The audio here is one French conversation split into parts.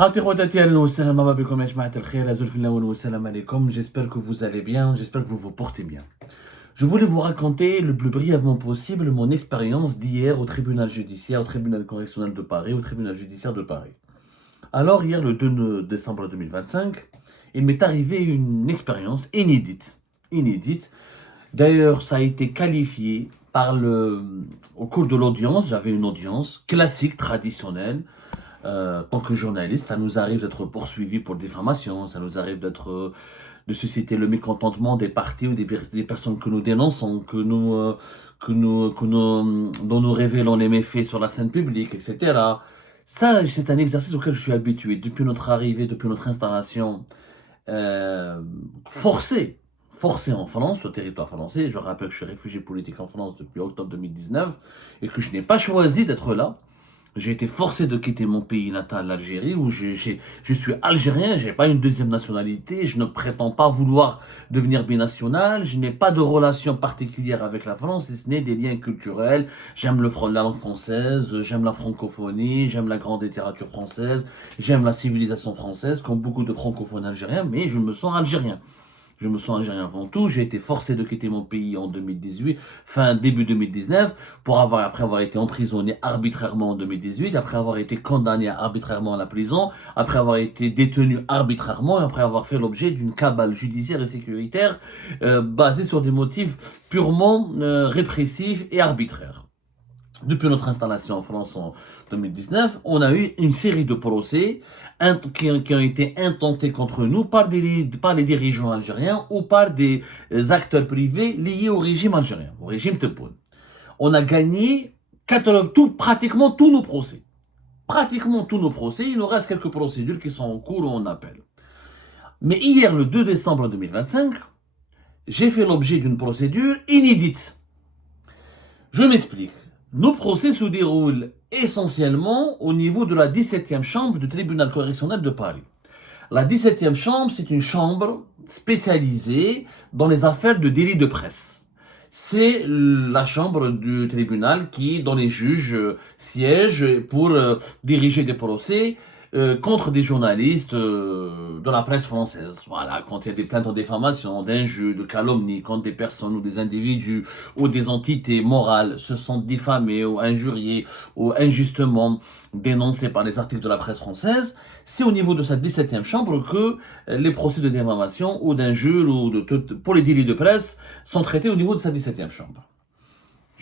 J'espère que vous allez bien, j'espère que vous vous portez bien. Je voulais vous raconter le plus brièvement possible mon expérience d'hier au tribunal judiciaire, au tribunal correctionnel de Paris, au tribunal judiciaire de Paris. Alors, hier, le 2 décembre 2025, il m'est arrivé une expérience inédite. Inédite. D'ailleurs, ça a été qualifié au cours de l'audience, j'avais une audience classique, traditionnelle. En tant que journaliste, ça nous arrive d'être poursuivis pour diffamation, ça nous arrive de susciter le mécontentement des partis ou des personnes que nous dénonçons, dont nous révélons les méfaits sur la scène publique, etc. Ça, c'est un exercice auquel je suis habitué depuis notre arrivée, depuis notre installation forcée en France, sur le territoire français. Je rappelle que je suis réfugié politique en France depuis octobre 2019 et que je n'ai pas choisi d'être là. J'ai été forcé de quitter mon pays natal, l'Algérie, où je suis algérien, je n'ai pas une deuxième nationalité, je ne prétends pas vouloir devenir binational, je n'ai pas de relation particulière avec la France, si ce n'est des liens culturels. J'aime la langue française, j'aime la francophonie, j'aime la grande littérature française, j'aime la civilisation française, comme beaucoup de francophones algériens, mais je me sens algérien. Je me sens algérien avant tout. J'ai été forcé de quitter mon pays en 2018, début 2019, après avoir été emprisonné arbitrairement en 2018, après avoir été condamné arbitrairement à la prison, après avoir été détenu arbitrairement et après avoir fait l'objet d'une cabale judiciaire et sécuritaire basée sur des motifs purement répressifs et arbitraires. Depuis notre installation en France en 2019, on a eu une série de procès qui ont été intentés contre nous par les dirigeants algériens ou par des acteurs privés liés au régime algérien, au régime Tebboune. On a gagné pratiquement tous nos procès. Pratiquement tous nos procès. Il nous reste quelques procédures qui sont en cours ou en appel. Mais hier, le 2 décembre 2025, j'ai fait l'objet d'une procédure inédite. Je m'explique. Nos procès se déroulent essentiellement au niveau de la 17e chambre du tribunal correctionnel de Paris. La 17e chambre, c'est une chambre spécialisée dans les affaires de délit de presse. C'est la chambre du tribunal dont les juges siègent pour diriger des procès contre des journalistes de la presse française. Voilà, quand il y a des plaintes en diffamation, d'injures, de calomnie, quand des personnes ou des individus ou des entités morales se sont diffamées ou injuriées ou injustement dénoncées par les articles de la presse française, c'est au niveau de cette 17e chambre que les procès de diffamation ou d'injures ou pour les délits de presse sont traités au niveau de cette 17e chambre.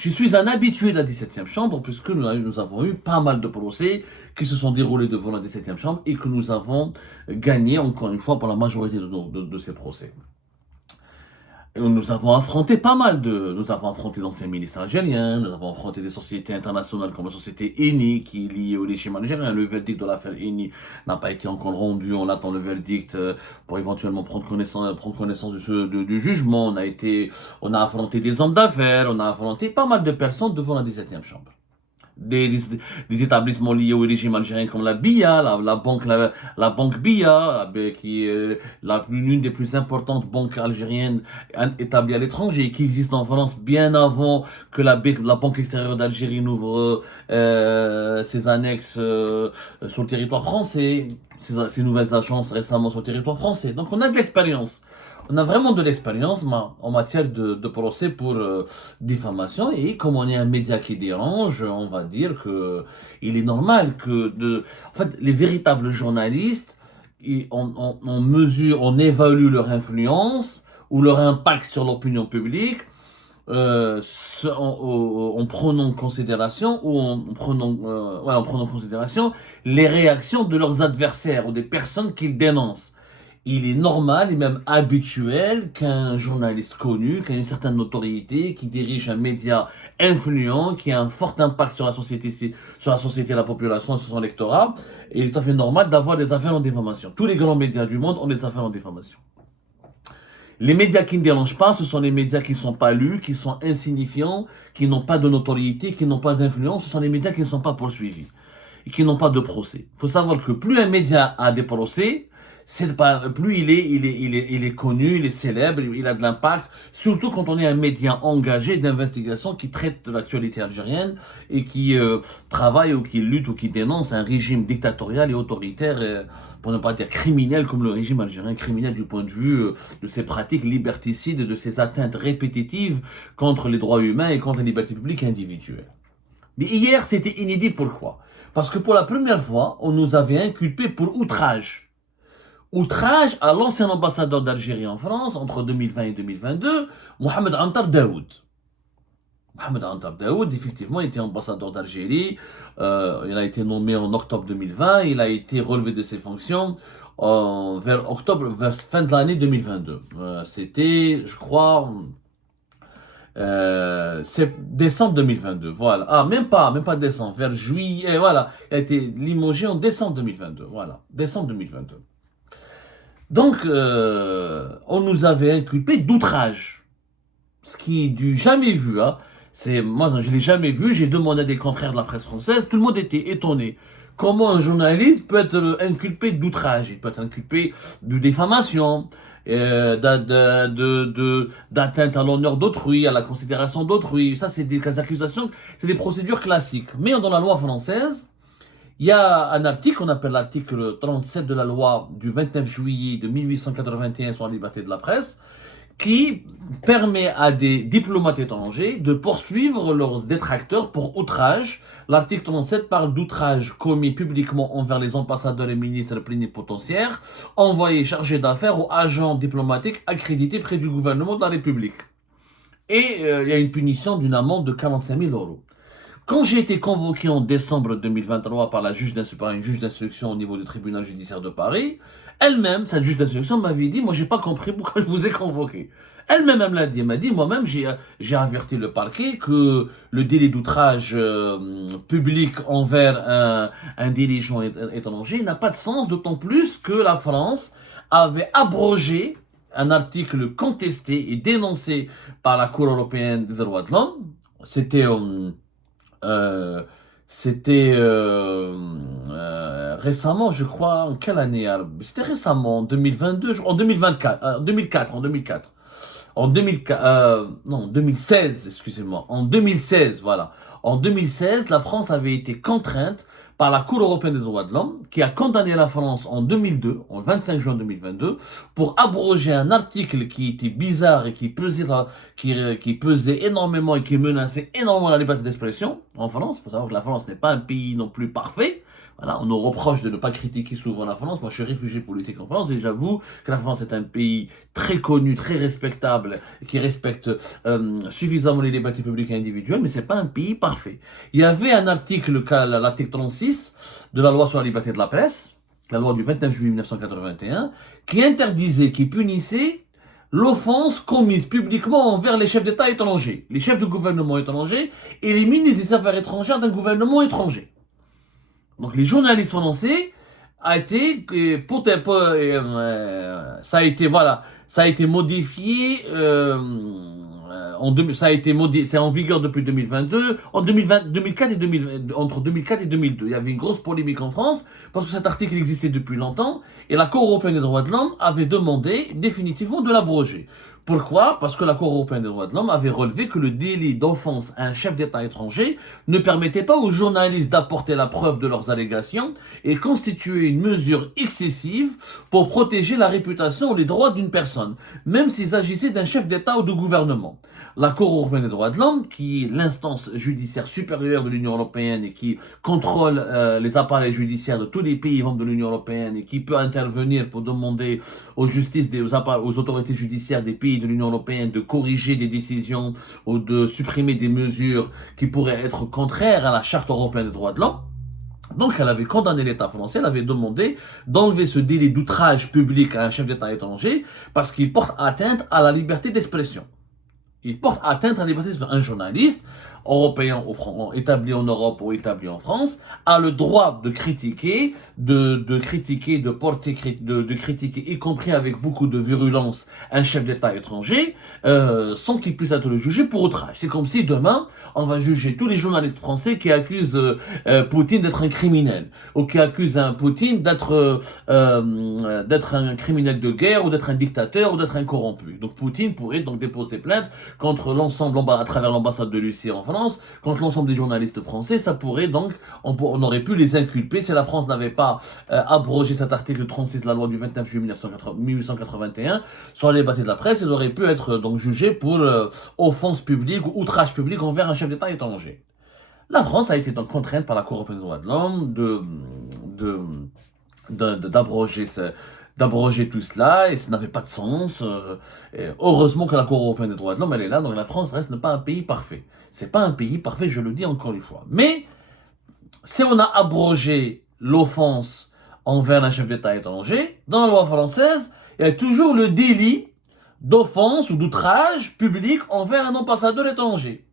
Je suis un habitué de la 17e chambre puisque nous avons eu pas mal de procès qui se sont déroulés devant la 17e chambre et que nous avons gagné encore une fois pour la majorité de ces procès. Et nous avons affronté nous avons affronté d'anciens ministres algériens, nous avons affronté des sociétés internationales comme la société Eni qui est liée au régime algérien. Le verdict de l'affaire Eni n'a pas été encore rendu, on attend le verdict pour éventuellement prendre connaissance du jugement. On a affronté des hommes d'affaires, on a affronté pas mal de personnes devant la 17e chambre. Des établissements liés au régime algérien comme la BIA, la banque BIA, qui est l'une des plus importantes banques algériennes établies à l'étranger, qui existe en France bien avant que la Banque extérieure d'Algérie n'ouvre ses annexes sur le territoire français, ces nouvelles agences récemment sur le territoire français. Donc on a de l'expérience. On a vraiment de l'expérience en matière de procès pour diffamation et comme on est un média qui dérange, on va dire que il est normal en fait, les véritables journalistes, on évalue leur influence ou leur impact sur l'opinion publique en prenant en considération les réactions de leurs adversaires ou des personnes qu'ils dénoncent. Il est normal et même habituel qu'un journaliste connu, qui a une certaine notoriété, qui dirige un média influent, qui a un fort impact sur la société, la population et sur son lectorat, il est tout à fait normal d'avoir des affaires en diffamation. Tous les grands médias du monde ont des affaires en diffamation. Les médias qui ne dérangent pas, ce sont les médias qui ne sont pas lus, qui sont insignifiants, qui n'ont pas de notoriété, qui n'ont pas d'influence. Ce sont les médias qui ne sont pas poursuivis et qui n'ont pas de procès. Il faut savoir que plus un média a des procès, plus il est connu, il est célèbre, il a de l'impact, surtout quand on est un média engagé d'investigation qui traite de l'actualité algérienne et qui travaille ou qui lutte ou qui dénonce un régime dictatorial et autoritaire, pour ne pas dire criminel comme le régime algérien, criminel du point de vue de ses pratiques liberticides, de ses atteintes répétitives contre les droits humains et contre les libertés publiques et individuelles. Mais hier, c'était inédit. Pourquoi? Parce que pour la première fois, on nous avait inculpé pour outrage. Outrage à l'ancien ambassadeur d'Algérie en France entre 2020 et 2022, Mohamed Antar Daoud. Mohamed Antar Daoud, effectivement, était ambassadeur d'Algérie. Il a été nommé en octobre 2020. Il a été relevé de ses fonctions vers fin de l'année 2022. C'était, je crois, c'est décembre 2022, voilà. Ah, même pas décembre, vers juillet, voilà. Il a été limogé en décembre 2022, voilà. Décembre 2022. Donc, on nous avait inculpé d'outrage. Ce qui est du jamais vu, hein. Moi, je l'ai jamais vu. J'ai demandé à des confrères de la presse française. Tout le monde était étonné. Comment un journaliste peut être inculpé d'outrage? Il peut être inculpé de diffamation, d'atteinte à l'honneur d'autrui, à la considération d'autrui. Ça, c'est des accusations, c'est des procédures classiques. Mais dans la loi française, il y a un article qu'on appelle l'article 37 de la loi du 29 juillet de 1881 sur la liberté de la presse, qui permet à des diplomates étrangers de poursuivre leurs détracteurs pour outrage. L'article 37 parle d'outrage commis publiquement envers les ambassadeurs et ministres plénipotentiaires, envoyés chargés d'affaires ou agents diplomatiques accrédités près du gouvernement de la République. Et il y a une punition d'une amende de 45 000 euros. Quand j'ai été convoqué en décembre 2023 par une juge d'instruction au niveau du tribunal judiciaire de Paris, elle-même, cette juge d'instruction m'avait dit, moi j'ai pas compris pourquoi je vous ai convoqué. Elle-même elle me l'a dit, elle m'a dit, moi-même j'ai averti le parquet que le délit d'outrage public envers un dirigeant étranger n'a pas de sens, d'autant plus que la France avait abrogé un article contesté et dénoncé par la Cour européenne des droits de l'homme. C'était récemment, je crois, en quelle année? C'était récemment, en 2022, en 2024, non, 2016, excusez-moi, en 2016, voilà. En 2016, la France avait été contrainte par la Cour européenne des droits de l'homme, qui a condamné la France en 2002, en 25 juin 2022, pour abroger un article qui était bizarre et qui pesait énormément et qui menaçait énormément la liberté d'expression en France. Il faut savoir que la France n'est pas un pays non plus parfait. Voilà, on nous reproche de ne pas critiquer souvent la France. Moi, je suis réfugié politique en France et j'avoue que la France est un pays très connu, très respectable, qui respecte suffisamment les libertés publiques et individuelles, mais c'est pas un pays parfait. Il y avait un article, l'article 36 de la loi sur la liberté de la presse, la loi du 29 juillet 1981, qui interdisait, qui punissait l'offense commise publiquement envers les chefs d'État étrangers, les chefs de gouvernement étrangers et les ministres des Affaires étrangères d'un gouvernement étranger. Donc les journalistes français ça a été modifié c'est en vigueur depuis 2022, entre 2004 et 2002. Il y avait une grosse polémique en France parce que cet article existait depuis longtemps et la Cour européenne des droits de l'homme avait demandé définitivement de l'abroger. Pourquoi? Parce que la Cour européenne des droits de l'homme avait relevé que le délit d'offense à un chef d'État étranger ne permettait pas aux journalistes d'apporter la preuve de leurs allégations et constituait une mesure excessive pour protéger la réputation ou les droits d'une personne, même s'il s'agissait d'un chef d'État ou de gouvernement. La Cour européenne des droits de l'homme, qui est l'instance judiciaire supérieure de l'Union européenne et qui contrôle les appareils judiciaires de tous les pays membres de l'Union européenne et qui peut intervenir pour demander aux justices, aux autorités judiciaires des pays de l'Union européenne de corriger des décisions ou de supprimer des mesures qui pourraient être contraires à la Charte européenne des droits de l'homme. Donc, elle avait condamné l'État français, elle avait demandé d'enlever ce délit d'outrage public à un chef d'État étranger parce qu'il porte atteinte à la liberté d'expression. Il porte atteinte à la liberté d'expression. Un journaliste, européen établi en Europe ou établi en France, a le droit de critiquer, de critiquer, de critiquer, y compris avec beaucoup de virulence, un chef d'État étranger, sans qu'il puisse être jugé pour outrage. C'est comme si demain, on va juger tous les journalistes français qui accusent Poutine d'être un criminel, ou qui accusent Poutine d'être un criminel de guerre, ou d'être un dictateur, ou d'être un corrompu. Donc Poutine pourrait donc déposer plainte contre l'ensemble, à travers l'ambassade de Russie en France, contre l'ensemble des journalistes français. Ça pourrait donc, on aurait pu les inculper si la France n'avait pas abrogé cet article 36 de la loi du 29 juillet 1881 sur la liberté de la presse. Ils auraient pu être donc jugés pour offense publique ou outrage public envers un chef d'État étranger. La France a été donc contrainte par la Cour européenne des droits de l'homme d'abroger tout cela, et ça n'avait pas de sens. Et heureusement que la Cour européenne des droits de l'homme, elle est là, donc la France reste pas un pays parfait. C'est pas un pays parfait, je le dis encore une fois. Mais, si on a abrogé l'offense envers un chef d'État étranger, dans la loi française, il y a toujours le délit d'offense ou d'outrage public envers un ambassadeur étranger.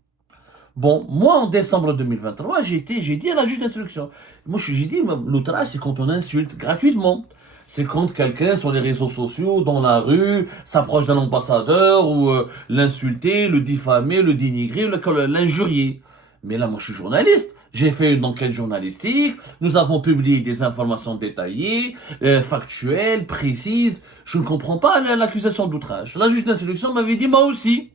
Bon, moi, en décembre 2023, j'ai dit à la juge d'instruction, moi, j'ai dit, l'outrage, c'est quand on insulte gratuitement. C'est quand quelqu'un, sur les réseaux sociaux, dans la rue, s'approche d'un ambassadeur, ou l'insulter, le diffamer, le dénigrer, l'injurier. Mais là, moi, je suis journaliste. J'ai fait une enquête journalistique. Nous avons publié des informations détaillées, factuelles, précises. Je ne comprends pas l'accusation d'outrage. La juge d'instruction m'avait dit, moi aussi.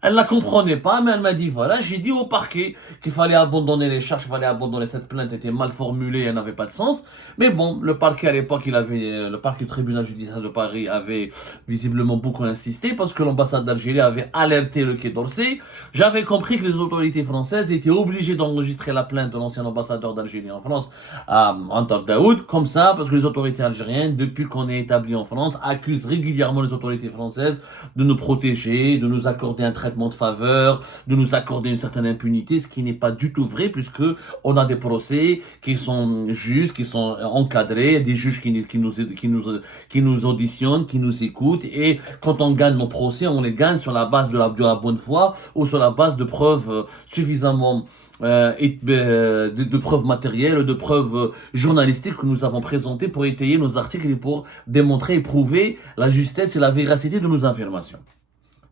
Elle ne la comprenait pas, mais elle m'a dit, voilà, j'ai dit au parquet qu'il fallait abandonner les charges, qu'il fallait abandonner cette plainte, était mal formulée, elle n'avait pas de sens. Mais bon, le parquet à l'époque, le parquet du tribunal judiciaire de Paris avait visiblement beaucoup insisté parce que l'ambassade d'Algérie avait alerté le Quai d'Orsay. J'avais compris que les autorités françaises étaient obligées d'enregistrer la plainte de l'ancien ambassadeur d'Algérie en France, Antar Daoud, comme ça, parce que les autorités algériennes, depuis qu'on est établi en France, accusent régulièrement les autorités françaises de nous protéger, de nous accorder un traitement de faveur, de nous accorder une certaine impunité, ce qui n'est pas du tout vrai, puisque on a des procès qui sont justes, qui sont encadrés, des juges qui nous auditionnent, qui nous écoutent, et quand on gagne nos procès, on les gagne sur la base de la bonne foi, ou sur la base de preuves suffisamment de preuves matérielles, de preuves journalistiques que nous avons présentées pour étayer nos articles et pour démontrer et prouver la justesse et la véracité de nos affirmations.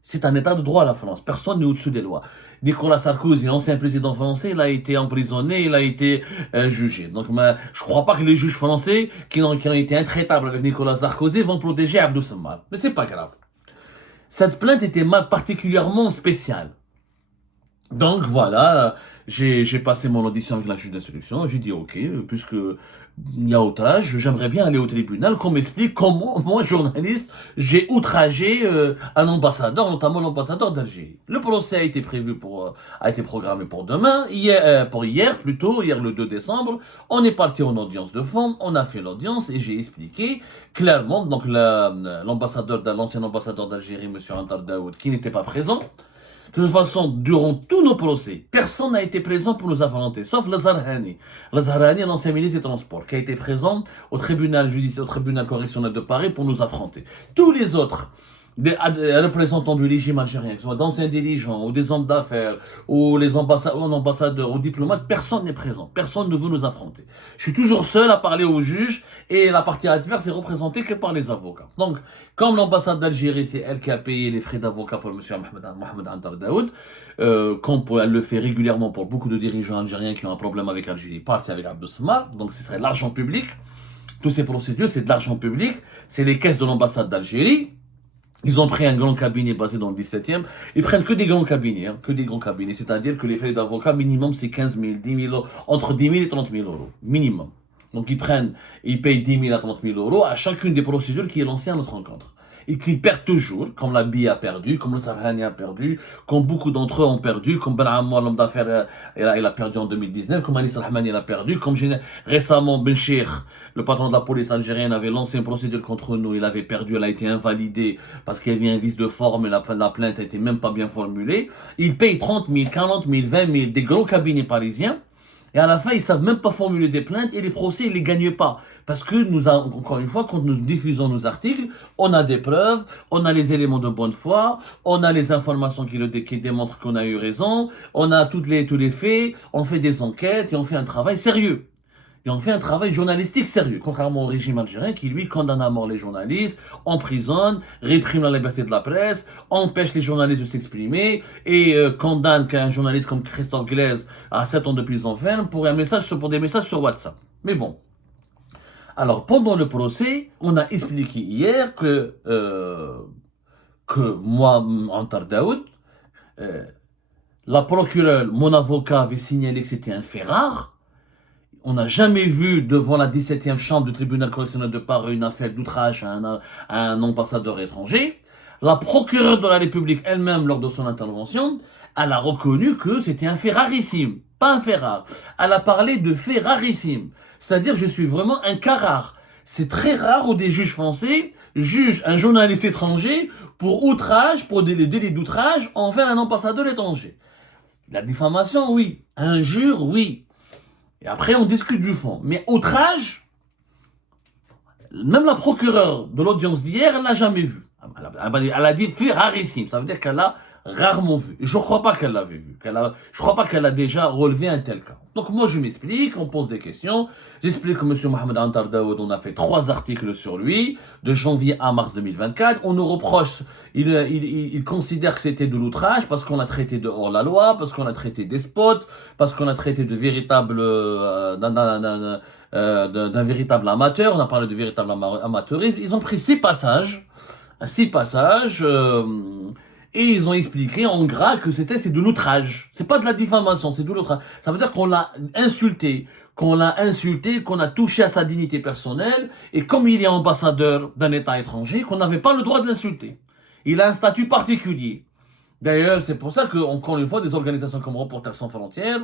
C'est un état de droit la France. Personne n'est au-dessus des lois. Nicolas Sarkozy, l'ancien président français, il a été emprisonné, il a été jugé. Donc, je crois pas que les juges français qui ont été intraitables avec Nicolas Sarkozy vont protéger Abdou Samar. Mais c'est pas grave. Cette plainte était particulièrement spéciale. Donc voilà, j'ai passé mon audition avec la juge d'instruction, j'ai dit ok, puisque il y a outrage, j'aimerais bien aller au tribunal, qu'on m'explique comment, moi journaliste, j'ai outragé un ambassadeur, notamment l'ambassadeur d'Algérie. Le procès a été a été programmé pour demain, hier le 2 décembre, on est parti en audience de fond, on a fait l'audience et j'ai expliqué clairement, donc l'ancien ambassadeur d'Algérie, M. Antar Daoud, qui n'était pas présent. De toute façon, durant tous nos procès, personne n'a été présent pour nous affronter, sauf Lazarhani. Lazarhani, l'ancien ministre des Transports, qui a été présent au tribunal judiciaire, au tribunal correctionnel de Paris pour nous affronter. Tous les autres, des représentants du régime algérien, que ce soit d'anciens dirigeants, ou des hommes d'affaires, ou les ambassadeurs, ou diplomates, personne n'est présent. Personne ne veut nous affronter. Je suis toujours seul à parler aux juges, et la partie adverse est représentée que par les avocats. Donc, comme l'ambassade d'Algérie, c'est elle qui a payé les frais d'avocat pour M. Mohamed Antar Daoud, comme elle le fait régulièrement pour beaucoup de dirigeants algériens qui ont un problème avec l'Algérie, partent avec Abdou Samar, donc ce serait l'argent public. Toutes ces procédures, c'est de l'argent public, c'est les caisses de l'ambassade d'Algérie. Ils ont pris un grand cabinet basé dans le 17e. Ils prennent que des grands cabinets, que des grands cabinets. C'est-à-dire que les frais d'avocat, minimum, c'est 15 000, 10 000 euros, entre 10 000 et 30 000 euros. Minimum. Donc, ils payent 10 000 à 30 000 euros à chacune des procédures qui est lancée à notre rencontre. Et qu'ils perdent toujours, comme la BI a perdu, comme le Sarhani a perdu, comme beaucoup d'entre eux ont perdu, comme Ben Ammar, l'homme d'affaires, il a perdu en 2019, comme Anis Rahmani, il a perdu, comme récemment Ben Cheikh, le patron de la police algérienne, avait lancé une procédure contre nous, il avait perdu, elle a été invalidée parce qu'il y avait un vice de forme et la plainte n'était même pas bien formulée. Ils payent 30 000, 40 000, 20 000, des gros cabinets parisiens. Et à la fin, ils savent même pas formuler des plaintes et les procès, ils les gagnent pas. Parce que encore une fois, quand nous diffusons nos articles, on a des preuves, on a les éléments de bonne foi, on a les informations qui démontrent qu'on a eu raison, on a tous les faits, on fait des enquêtes et on fait un travail sérieux. Et on fait un travail journalistique sérieux, contrairement au régime algérien qui, lui, condamne à mort les journalistes, emprisonne, réprime la liberté de la presse, empêche les journalistes de s'exprimer et condamne qu'un journaliste comme Christophe Glaise à 7 ans de prison ferme pour des messages sur WhatsApp. Mais bon. Alors, pendant le procès, on a expliqué hier que moi, Antar Daoud, la procureure, mon avocat avait signalé que c'était un fait rare. On n'a jamais vu devant la 17e chambre du tribunal correctionnel de Paris une affaire d'outrage à un ambassadeur étranger. La procureure de la République elle-même, lors de son intervention, elle a reconnu que c'était un fait rarissime, pas un fait rare. Elle a parlé de fait rarissime, c'est-à-dire je suis vraiment un cas rare. C'est très rare où des juges français jugent un journaliste étranger pour outrage, pour des délits d'outrage envers un ambassadeur étranger. La diffamation, oui. Injure, oui. Et après, on discute du fond. Mais outrage, même la procureure de l'audience d'hier, elle ne l'a jamais vu. Elle a dit fait rarissime. Ça veut dire qu'elle l'a rarement vu. Et je ne crois pas qu'elle l'avait vu. Je ne crois pas qu'elle a déjà relevé un tel cas. Donc moi, je m'explique, on pose des questions. J'explique que M. Mohamed Antar Daoud, on a fait 3 articles sur lui, de janvier à mars 2024. On nous reproche, il considère que c'était de l'outrage parce qu'on l'a traité de hors-la-loi, parce qu'on l'a traité despote, parce qu'on l'a traité de véritable, d'un véritable amateur. On a parlé de véritable amateurisme. Ils ont pris 6 passages, et ils ont expliqué en gras que c'est de l'outrage. C'est pas de la diffamation, c'est de l'outrage. Ça veut dire qu'on l'a insulté, qu'on a touché à sa dignité personnelle, et comme il est ambassadeur d'un État étranger, qu'on n'avait pas le droit de l'insulter. Il a un statut particulier. D'ailleurs, c'est pour ça que, encore une fois, des organisations comme Reporters sans frontières,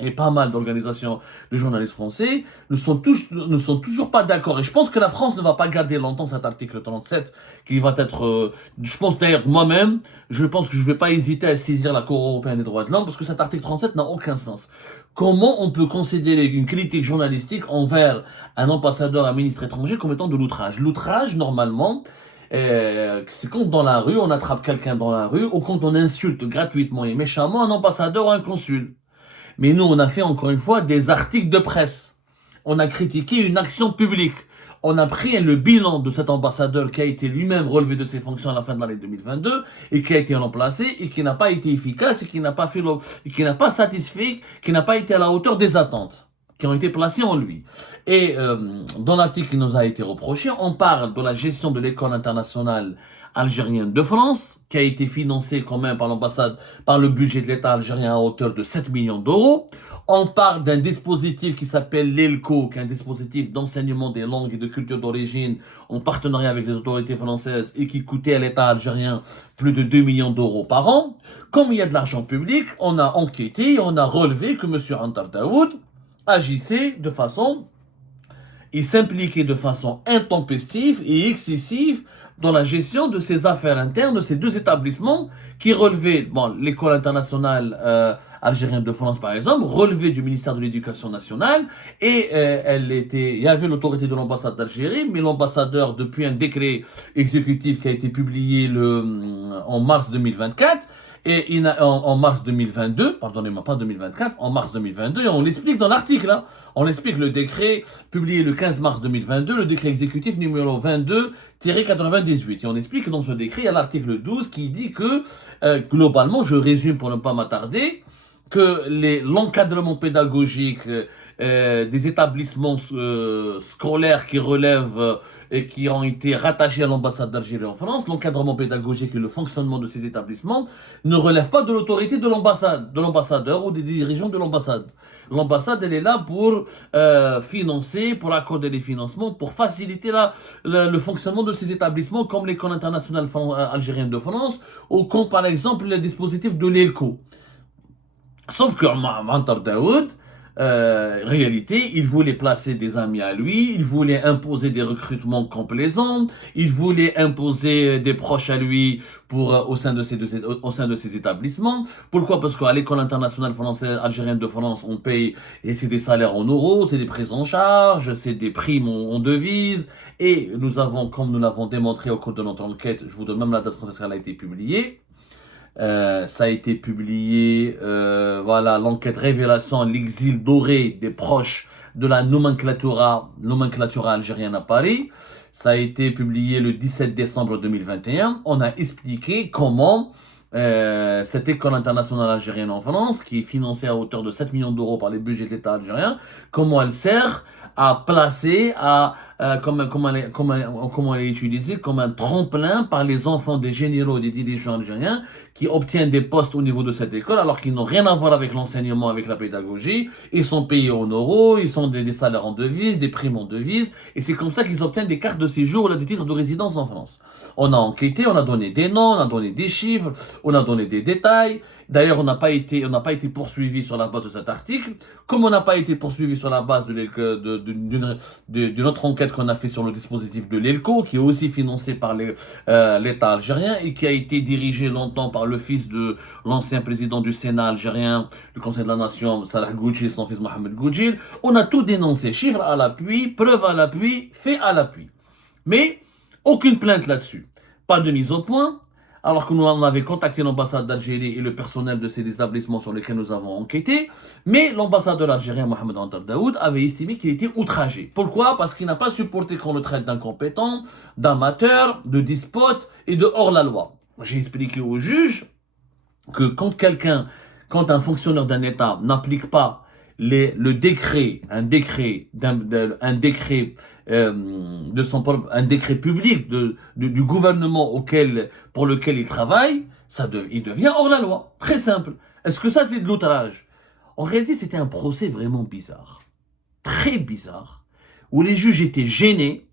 et pas mal d'organisations de journalistes français ne sont toujours pas d'accord. Et je pense que la France ne va pas garder longtemps cet article 37 qui va être... je pense d'ailleurs moi-même, je pense que je ne vais pas hésiter à saisir la Cour européenne des droits de l'homme parce que cet article 37 n'a aucun sens. Comment on peut considérer une critique journalistique envers un ambassadeur, un ministre étranger comme étant de l'outrage? L'outrage, normalement, c'est quand dans la rue, on attrape quelqu'un dans la rue ou quand on insulte gratuitement et méchamment un ambassadeur ou un consul. Mais nous, on a fait encore une fois des articles de presse. On a critiqué une action publique. On a pris le bilan de cet ambassadeur qui a été lui-même relevé de ses fonctions à la fin de l'année 2022 et qui a été remplacé et qui n'a pas été efficace et qui n'a pas satisfait, qui n'a pas été à la hauteur des attentes qui ont été placées en lui. Et dans l'article qui nous a été reproché, on parle de la gestion de l'école internationale algérienne de France, qui a été financée quand même par l'ambassade, par le budget de l'État algérien à hauteur de 7 millions d'euros. On parle d'un dispositif qui s'appelle l'ELCO, qui est un dispositif d'enseignement des langues et de culture d'origine en partenariat avec les autorités françaises et qui coûtait à l'État algérien plus de 2 millions d'euros par an. Comme il y a de l'argent public, on a enquêté et on a relevé que M. Antar Daoud agissait de façon... Il s'impliquait de façon intempestive et excessive dans la gestion de ses affaires internes de ces 2 établissements qui relevaient, l'école internationale algérienne de France par exemple, relevait du ministère de l'Éducation nationale et il y avait l'autorité de l'ambassade d'Algérie, mais l'ambassadeur, depuis un décret exécutif qui a été publié en mars 2024, et en mars 2022, pardonnez-moi, pas 2024, en mars 2022, et on l'explique dans l'article, hein, on explique le décret publié le 15 mars 2022, le décret exécutif numéro 22-98. Et on explique que dans ce décret, il y a l'article 12 qui dit que, globalement, je résume pour ne pas m'attarder, que l'encadrement pédagogique des établissements scolaires qui relèvent et qui ont été rattachés à l'ambassade d'Algérie en France, l'encadrement pédagogique et le fonctionnement de ces établissements ne relèvent pas de l'autorité de l'ambassadeur ou des dirigeants de l'ambassade. L'ambassade, elle est là pour financer, pour accorder les financements, pour faciliter le fonctionnement de ces établissements comme l'École internationale algérienne de France ou comme par exemple le dispositif de l'ELCO. Sauf que Antar Daoud, réalité, il voulait placer des amis à lui, il voulait imposer des recrutements complaisants, il voulait imposer des proches à lui au sein de ces établissements. Pourquoi? Parce qu'à l'école internationale française algérienne de France, on paye, et c'est des salaires en euros, c'est des prises en charge, c'est des primes en devises, et nous avons, comme nous l'avons démontré au cours de notre enquête, je vous donne même la date quand elle a été publiée. Ça a été publié, voilà, l'enquête révélation, l'exil doré des proches de la nomenclatura algérienne à Paris. Ça a été publié le 17 décembre 2021. On a expliqué comment cette école internationale algérienne en France, qui est financée à hauteur de 7 millions d'euros par les budgets de l'État algérien, comment elle sert à placer, comment elle est utilisée comme un tremplin par les enfants des généraux et des dirigeants algériens qui obtiennent des postes au niveau de cette école alors qu'ils n'ont rien à voir avec l'enseignement, avec la pédagogie. Ils sont payés en euros, ils sont des salaires en devises, des primes en devises, et c'est comme ça qu'ils obtiennent des cartes de séjour ou des titres de résidence en France. On a enquêté, on a donné des noms, on a donné des chiffres, on a donné des détails. D'ailleurs, on n'a pas été poursuivi sur la base de cet article, comme on n'a pas été poursuivi sur la base d'une autre enquête qu'on a fait sur le dispositif de l'ELCO, qui est aussi financé par l'État algérien et qui a été dirigé longtemps par le fils de l'ancien président du Sénat algérien, du Conseil de la Nation, Salah Goudjil, son fils Mohamed Goudjil. On a tout dénoncé, chiffres à l'appui, preuves à l'appui, faits à l'appui. Mais aucune plainte là-dessus. Pas de mise au point. Alors que nous on avait contacté l'ambassade d'Algérie et le personnel de ces établissements sur lesquels nous avons enquêté, mais l'ambassadeur algérien Mohamed Antar Daoud avait estimé qu'il était outragé. Pourquoi? Parce qu'il n'a pas supporté qu'on le traite d'incompétent, d'amateur, de despote et de hors-la-loi. J'ai expliqué au juge que quand un fonctionnaire d'un État n'applique pas un décret public du gouvernement pour lequel il travaille, il devient hors la loi. Très simple. Est-ce que ça c'est de l'outrage? En réalité, c'était un procès vraiment bizarre. Très bizarre. Où les juges étaient gênés,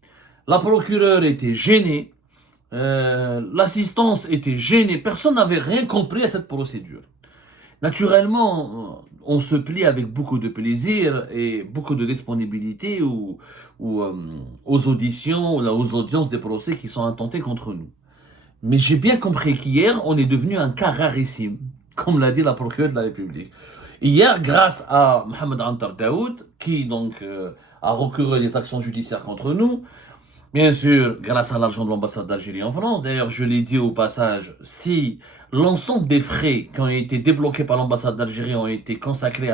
la procureure était gênée, l'assistance était gênée. Personne n'avait rien compris à cette procédure. Naturellement, on se plie avec beaucoup de plaisir et beaucoup de disponibilité aux auditions, aux audiences des procès qui sont intentés contre nous. Mais j'ai bien compris qu'hier, on est devenu un cas rarissime, comme l'a dit la procureure de la République. Hier, grâce à Mohamed Antar Daoud, qui donc a recouru les actions judiciaires contre nous, bien sûr, grâce à l'argent de l'ambassade d'Algérie en France. D'ailleurs, je l'ai dit au passage, si l'ensemble des frais qui ont été débloqués par l'ambassade d'Algérie ont été consacrés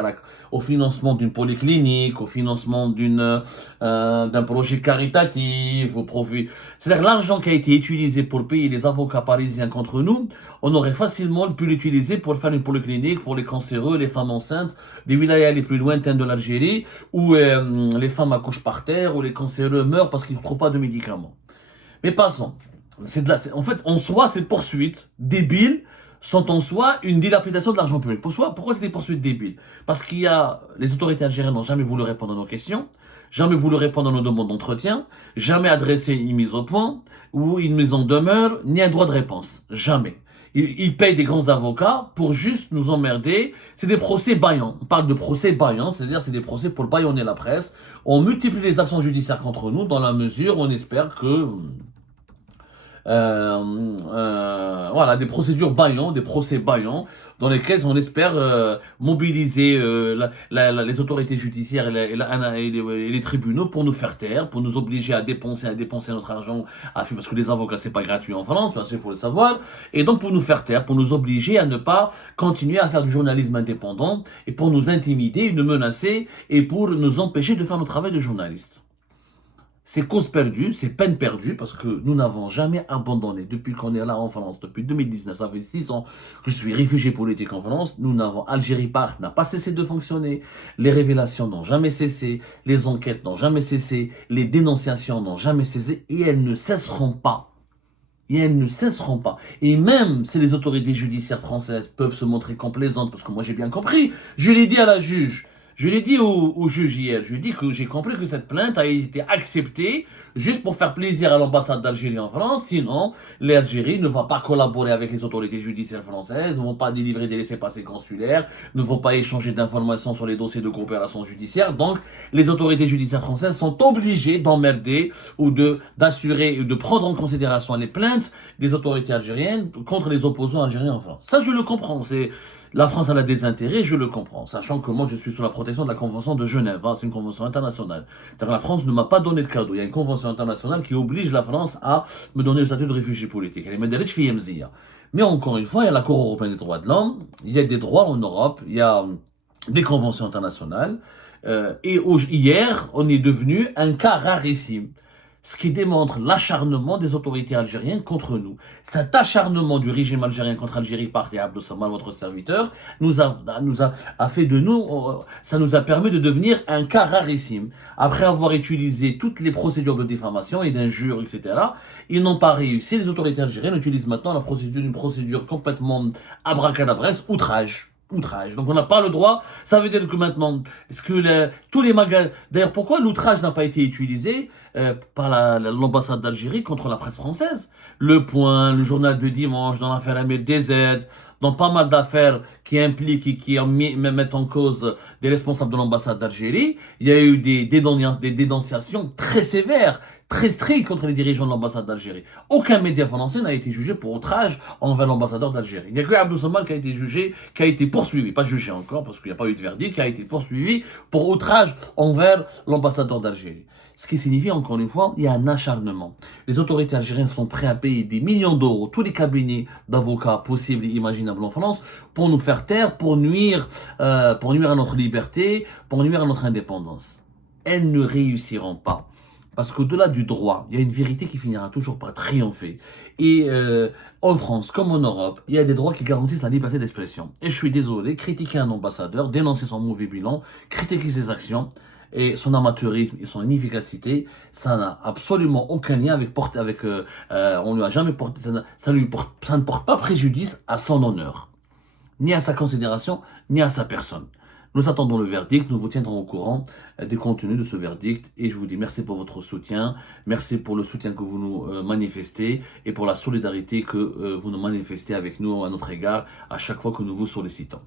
au financement d'une polyclinique, au financement d'un projet caritatif, au profit. C'est-à-dire l'argent qui a été utilisé pour payer les avocats parisiens contre nous, on aurait facilement pu l'utiliser pour faire une polyclinique pour les cancéreux, les femmes enceintes, des wilayas les plus lointains de l'Algérie, où les femmes accouchent par terre, où les cancéreux meurent parce qu'ils ne trouvent pas de médicaments. Mais passons. En fait, en soi, ces poursuites débiles sont en soi une dilapidation de l'argent public. Pourquoi c'est des poursuites débiles? Parce les autorités algériennes n'ont jamais voulu répondre à nos questions, jamais voulu répondre à nos demandes d'entretien, jamais adressé une mise au point, ou une mise en demeure, ni un droit de réponse. Jamais. Ils payent des grands avocats pour juste nous emmerder. C'est des procès bâillants. On parle de procès bâillants, c'est-à-dire c'est des procès pour bâillonner la presse. On multiplie les actions judiciaires contre nous dans la mesure où on espère que voilà, des procédures bâillons, des procès bâillons, dans lesquels on espère mobiliser les autorités judiciaires et les tribunaux pour nous faire taire, pour nous obliger à dépenser notre argent, parce que les avocats c'est pas gratuit en France, parce qu'il faut le savoir, et donc pour nous faire taire, pour nous obliger à ne pas continuer à faire du journalisme indépendant, et pour nous intimider, nous menacer, et pour nous empêcher de faire notre travail de journaliste. C'est cause perdue, c'est peine perdue, parce que nous n'avons jamais abandonné, depuis qu'on est là en France, depuis 2019, ça fait 6 ans que je suis réfugié politique en France, Algérie Part n'a pas cessé de fonctionner, les révélations n'ont jamais cessé, les enquêtes n'ont jamais cessé, les dénonciations n'ont jamais cessé, et elles ne cesseront pas. Et elles ne cesseront pas. Et même si les autorités judiciaires françaises peuvent se montrer complaisantes, parce que moi j'ai bien compris, je l'ai dit à la juge, Je l'ai dit au juge hier, je lui ai dit que j'ai compris que cette plainte a été acceptée juste pour faire plaisir à l'ambassade d'Algérie en France, sinon l'Algérie ne va pas collaborer avec les autorités judiciaires françaises, ne vont pas délivrer des laissez-passer consulaires, ne vont pas échanger d'informations sur les dossiers de coopération judiciaire, donc les autorités judiciaires françaises sont obligées d'emmerder ou d'assurer ou de prendre en considération les plaintes des autorités algériennes contre les opposants algériens en France. Ça, je le comprends. La France a des intérêts, je le comprends, sachant que moi je suis sous la protection de la Convention de Genève, hein, c'est une convention internationale. C'est-à-dire que la France ne m'a pas donné de cadeau. Il y a une convention internationale qui oblige la France à me donner le statut de réfugié politique. Mais encore une fois, il y a la Cour européenne des droits de l'homme, il y a des droits en Europe, il y a des conventions internationales. Hier, on est devenu un cas rarissime. Ce qui démontre l'acharnement des autorités algériennes contre nous. Cet acharnement du régime algérien contre Algérie par Abdel Samad, votre serviteur, a fait de nous, ça nous a permis de devenir un cas rarissime. Après avoir utilisé toutes les procédures de diffamation et d'injures, etc., ils n'ont pas réussi. Les autorités algériennes utilisent maintenant une procédure complètement abracadabresque, outrage. Donc on n'a pas le droit. Ça veut dire que maintenant, tous les magasins. D'ailleurs, pourquoi l'outrage n'a pas été utilisé par l'ambassade d'Algérie contre la presse française? Le Point, le journal de dimanche, dans l'affaire Amir DZ, dans pas mal d'affaires qui impliquent et qui mettent en cause des responsables de l'ambassade d'Algérie, il y a eu des dénonciations très sévères, très strictes contre les dirigeants de l'ambassade d'Algérie. Aucun média français n'a été jugé pour outrage envers l'ambassadeur d'Algérie. Il n'y a que Abdel Samad qui a été jugé, qui a été poursuivi, pas jugé encore parce qu'il n'y a pas eu de verdict, qui a été poursuivi pour outrage envers l'ambassadeur d'Algérie. Ce qui signifie, encore une fois, il y a un acharnement. Les autorités algériennes sont prêtes à payer des millions d'euros, tous les cabinets d'avocats possibles et imaginables en France, pour nous faire taire, pour nuire à notre liberté, pour nuire à notre indépendance. Elles ne réussiront pas. Parce qu'au-delà du droit, il y a une vérité qui finira toujours par triompher. Et en France, comme en Europe, il y a des droits qui garantissent la liberté d'expression. Et je suis désolé, critiquer un ambassadeur, dénoncer son mauvais bilan, critiquer ses actions, et son amateurisme et son inefficacité, ça n'a absolument aucun lien on lui a jamais porté, ça ne porte pas préjudice à son honneur, ni à sa considération, ni à sa personne. Nous attendons le verdict, nous vous tiendrons au courant des contenus de ce verdict et je vous dis merci pour votre soutien, merci pour le soutien que vous nous manifestez et pour la solidarité que vous nous manifestez avec nous à notre égard à chaque fois que nous vous sollicitons.